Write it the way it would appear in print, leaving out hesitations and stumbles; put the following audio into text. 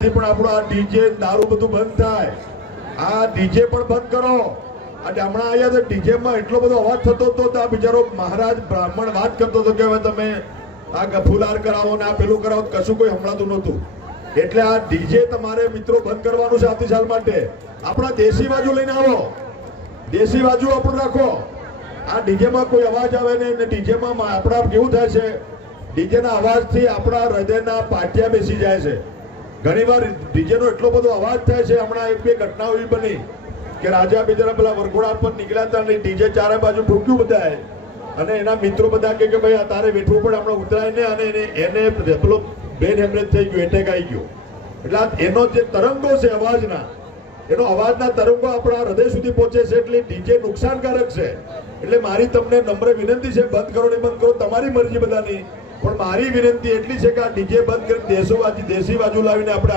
પણ આપણો આ ડીજે દારૂ બધું બંધ થાય, આ ડીજે પણ બંધ કરો. અને હમણાં આયા તો ડીજે માં એટલો બધો અવાજ થતો હતો તો આ બિચારો મહારાજ બ્રાહ્મણ વાત કરતો હતો કે હવે તમે આ ગફુલાર કરાવો ને આ પેલું કરાવો, કશું કોઈ હમણાં નહોતું. એટલે આ ડીજે તમારે મિત્રો બંધ કરવાનું છે આવતી સાલ માટે. આપણા દેશી બાજુ લઈને આવો, દેશી બાજુ આપણું રાખો. આ ડીજે માં કોઈ અવાજ આવે ને ડીજે માં આપણા કેવું થાય છે, ડીજે ના અવાજથી આપણા હૃદયના પાટિયા બેસી જાય છે. ઘણીવાર ડીજે નો એટલો બધો અવાજ થાય છે. હમણાં એક બે ઘટનાઓ એવી બની કે રાજા બિચારા પેલા વરઘોડા પર નીકળ્યા હતા અને ડીજે ચારે બાજુ ઠોક્યું બધાએ, અને એના મિત્રો બધા કે ભાઈ તારે વેઠવું પડે, હમણાં ઉતરાય ને, અને એને પેલો બ્રેન હેમરેજ થઈ ગયું, એટેક આવી ગયો. એટલે એનો જે તરંગો છે અવાજના, એનો અવાજના તરંગો આપણા હૃદય સુધી પહોંચે છે. એટલે ડીજે નુકસાનકારક છે. એટલે મારી તમને નમ્ર વિનંતી છે, બંધ કરો ને બંધ કરો, તમારી મરજી બધાની, પણ મારી વિનંતી એટલી છે કે આ ડીજે બંધ કરી દેશી બાજુ લાવીને આપણે